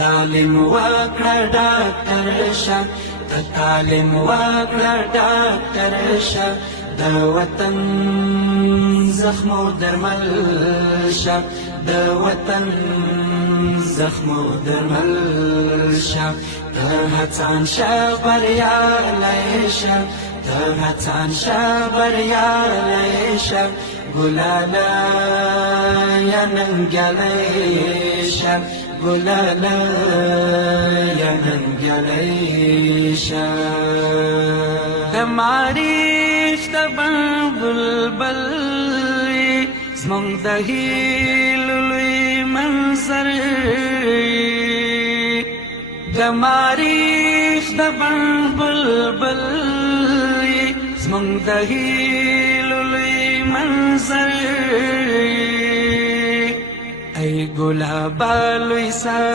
تعلیم وکړه ډاکټر شه تعلیم وکړه ډاکټر شه د وطن زخمو درمل شه د وطن زخمو درمل شه ته هڅان شه بریالی شه ته هڅان شه بریالی شه ګلاله یا ننګیالی شه ګلاله یا ننګیالی شه د معارف د بلبل زمونږ د هیلو لوی منظر د معارف د بلبل زمونږ د هیلو لوی منظر ای ګلابه لوی